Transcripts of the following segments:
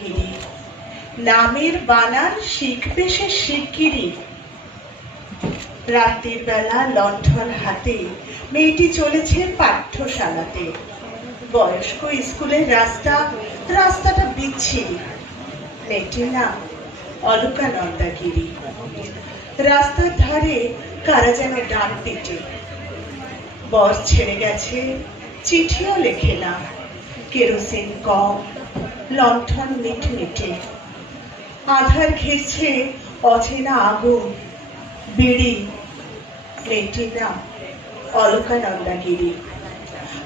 গিরি নামের বানান শিখবে সে শিগগিরি। রাতের বেলা লণ্ঠন হাতে মেয়েটি চলেছে পাঠ্যশালাতে। বয়স্ক স্কুলের রাস্তাটা বিচ্ছিরি। মেয়েটির নাম অলকানন্দা গিরি। রাস্তার ধারে কারা যেন ডান পিটে। বর ছেড়ে গেছে, চিঠিও লেখে না। কেরোসিন কম, লণ্ঠন মিটমিটে। আধার ঘিরছে অচেনা আগুন, বিড়ি। মেয়েটির নাম অলকানন্দা গিরি।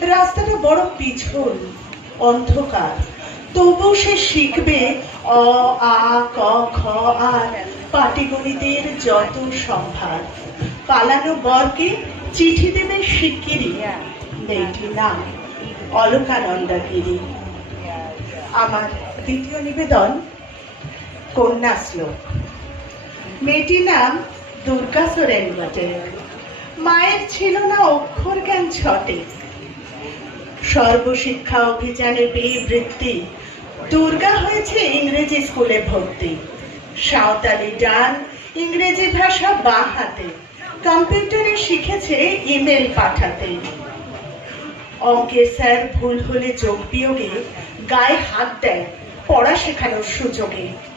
রাস্তাটা বড় পিছল, অন্ধকার, তবু সে শিখবে অ, আ, ক, খ আর পাটিগণিতের যত সম্ভার। পালানো বরকে চিঠি দেবে শিগগিরি। মেয়েটির নাম অলকানন্দা গিরি। আমার দ্বিতীয় নিবেদন কন্যা শ্লোক। মেয়েটির নাম দুর্গা সোরেন বটে। মায়ের ছিল না অক্ষর জ্ঞান ছটে। সর্বশিক্ষা অভিযানে পেয়ে বৃত্তি, দুর্গা হয়েছে ইংরেজি স্কুলে ভর্তি। সাঁওতালি ডান, ইংরেজি ভাষা বাঁ হাতে। কম্পিউটারে শিখেছে ইমেল পাঠাতে। অঙ্কের স্যার ভুল হলে যোগ বিয়োগে গায়ে হাত দেয় পড়া শেখানোর সুযোগে।